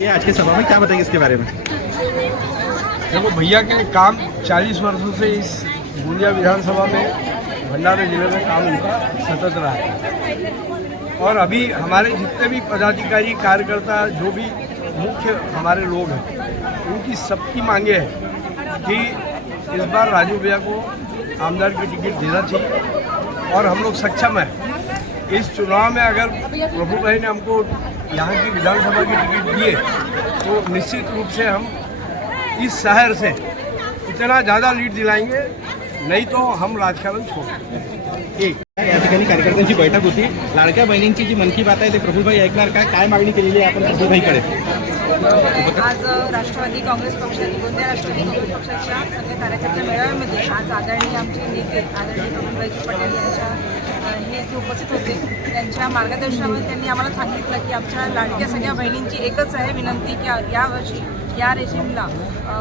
ये आज की सभा में क्या बताएँगे इसके बारे में? देखो, भैया के काम 40 वर्षों से इस गोंदिया विधानसभा में भंडारा ज़िले में काम उनका सतत रहा है। और अभी हमारे जितने भी पदाधिकारी, कार्यकर्ता, जो भी मुख्य हमारे लोग हैं, उनकी सबकी मांगे हैं कि इस बार राजू भैया को आमदार की टिकट देना चाहिए। और हम लोग सक्षम हैं। इस चुनाव में अगर प्रभु भाई ने हमको यहाँ की विधानसभा की टिकट दी है तो निश्चित रूप से हम इस शहर से इतना ज़्यादा लीड दिलाएंगे नहीं तो हम राजकारण छोड़ देंगे। एक। या ठिकाणी कार्यकर्त्यांची बैठक होती. लाडक्या बहिणींची जी मन की बात आहे ते प्रफुलभाई ऐकणार काय काय मागणी केलेली आहे आपण प्रफुलभाईकडे आज राष्ट्रवादी काँग्रेस पक्ष गोंदिया राष्ट्रवादी काँग्रेस पक्षाच्या सगळ्या कार्यकर्त्या मेळाव्यामध्ये आज आदरणीय आमचे नेते आदरणीय प्रफुल्लभाईजी पटेल यांच्या हे जे उपस्थित होते त्यांच्या मार्गदर्शनामध्ये त्यांनी आम्हाला सांगितलं की आमच्या लाडक्या सगळ्या बहिणींची एकच आहे विनंती की यावर्षी या रेजिमला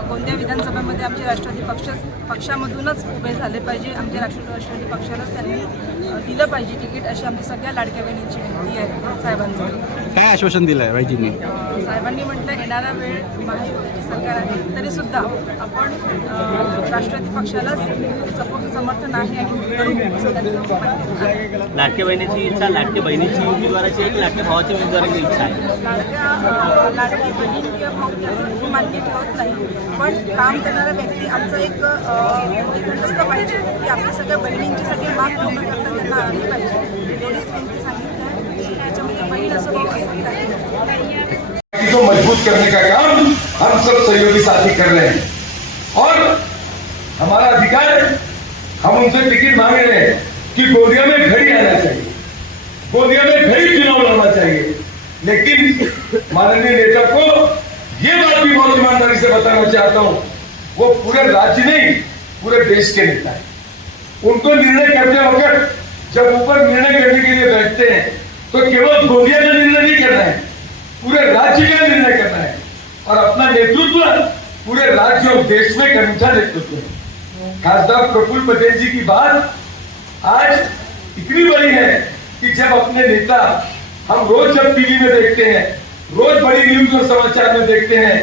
गोंदिया विधानसभेमध्ये आमचे राष्ट्रवादी पक्ष पक्षामधूनच उभे झाले पाहिजे. आमच्या राष्ट्र राष्ट्रवादी पक्षालाच त्यांनी दिलं पाहिजे तिकीट अशी आमच्या सगळ्या लाडक्या बहिणींची विनंती आहे साहेबांचं. काय आश्वासन दिलं आहे भाईजींनी साहेबांनी म्हटलं येणारा वेळ महायुतीची सरकार आहे तरी सुद्धा आपण राष्ट्रवादी सपोर्ट समर्थन आहे आणि बहिणीची इच्छा लाटक्या बहिणीची उमेदवाराची एक लाटक्या भावाची उमेदवाराची इच्छा आहे. लाडक्या लाडकी बहीण किंवा भाऊ मान्य ठेवत नाही. पण काम करणारा व्यक्ती आमचा एक एकंदस्त पाहिजे. की आपल्या सगळ्या बहिणींची सगळी माग पूर्ण करता त्यांना आली पाहिजे. एवढीच विनंती सांगितलं आहे त्याच्यामध्ये बहीण असं भाऊ असं काही को मज़बूत करने का काम हम सब सहयोगी साथी कर रहे हैं। और हमारा अधिकार है, हम उनसे टिकट मांग रहे हैं कि गोदिया में घड़ी आना चाहिए। गोदिया में घड़ी चुनाव लड़ना चाहिए। लेकिन माननीय नेता को यह बात भी बहुत ईमानदारी से बताना चाहता हूँ, वो पूरे राज्य नहीं, पूरे देश के नेता है। उनको निर्णय करते वक्त जब ऊपर निर्णय करने के लिए बैठते हैं तो केवल गोदिया का निर्णय नहीं करना है, पूरे राज्य का निर्णय करना है और अपना नेतृत्व पूरे राज्य और देश में करना था नेतृत्व है। खासदार प्रफुल्ल पटेल जी की बात आज इतनी बड़ी है कि जब अपने नेता हम रोज जब टीवी में देखते हैं, रोज बड़ी न्यूज़ और समाचार में देखते हैं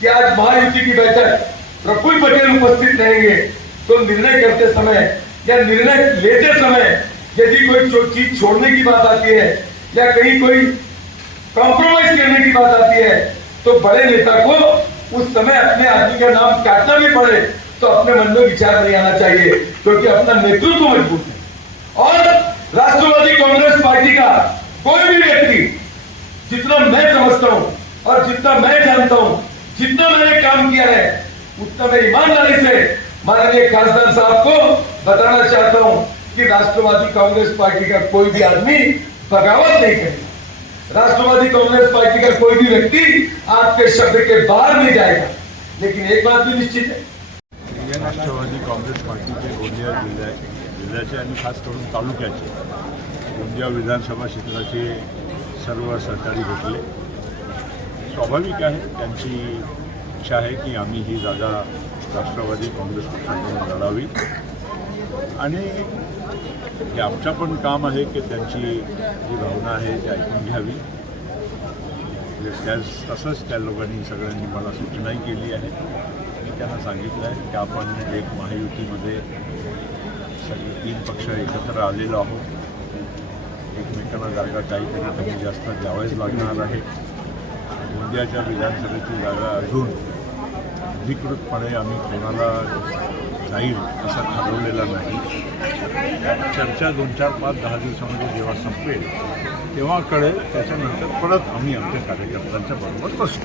कि आज महायुति की बैठक प्रफुल्ल पटेल उपस्थित रहेंगे तो निर्णय करते समय या निर्णय लेते समय यदि कोई चीज़ छोड़ने की बात आती है या कहीं कोई कॉम्प्रोमाइज करने की बात आती है तो बड़े नेता को उस समय अपने आदमी का नाम काटना भी पड़े तो अपने मन में विचार नहीं आना चाहिए, क्योंकि अपना नेतृत्व मज़बूत है। और राष्ट्रवादी कांग्रेस पार्टी का कोई भी व्यक्ति, जितना मैं समझता हूँ और जितना मैं जानता हूँ, जितना मैंने काम किया है, उतना मैं ईमानदारी से माननीय खासदार साहब को बताना चाहता हूँ कि राष्ट्रवादी कांग्रेस पार्टी का कोई भी आदमी बगावत नहीं करेगा राष्ट्रवादी कांग्रेस पार्टी का कोई भी व्यक्ति आपके शब्द के बाहर नहीं जाएगा लेकिन एक बात भी निश्चित है राष्ट्रवादी काँग्रेस पार्टीचे गोंदिया जिल्ह्या जिल्ह्याचे आणि खास करून तालुक्याचे गोंदिया विधानसभा क्षेत्राचे सर्व सहकारी भेटले स्वाभाविक आहे त्यांची इच्छा आहे की आम्ही ही जागा राष्ट्रवादी काँग्रेस पक्षाकडून लढावी. आणि हे आमच्या पण काम आहे की त्यांची जी भावना आहे ती ऐकून घ्यावी. म्हणजे त्या तसंच त्या लोकांनी सगळ्यांनी मला सूचनाही केली आहे. मी त्यांना सांगितलं आहे की आपण एक महायुतीमध्ये सगळे तीन पक्ष एकत्र आलेलो आहोत. एकमेकांना जागा काही तरी कमी जास्त द्यावाच लागणार आहे. गोंदियाच्या विधानसभेची जागा अजून अधिकृतपणे आम्ही कोणाला जाईल असं ठरवलेलं नाही. चर्चा दोन चार पाच दहा दिवसामध्ये जेव्हा संपेल तेव्हा कळेल त्याच्यानंतर परत आम्ही आमच्या कार्यकर्त्यांच्या बरोबर बसू.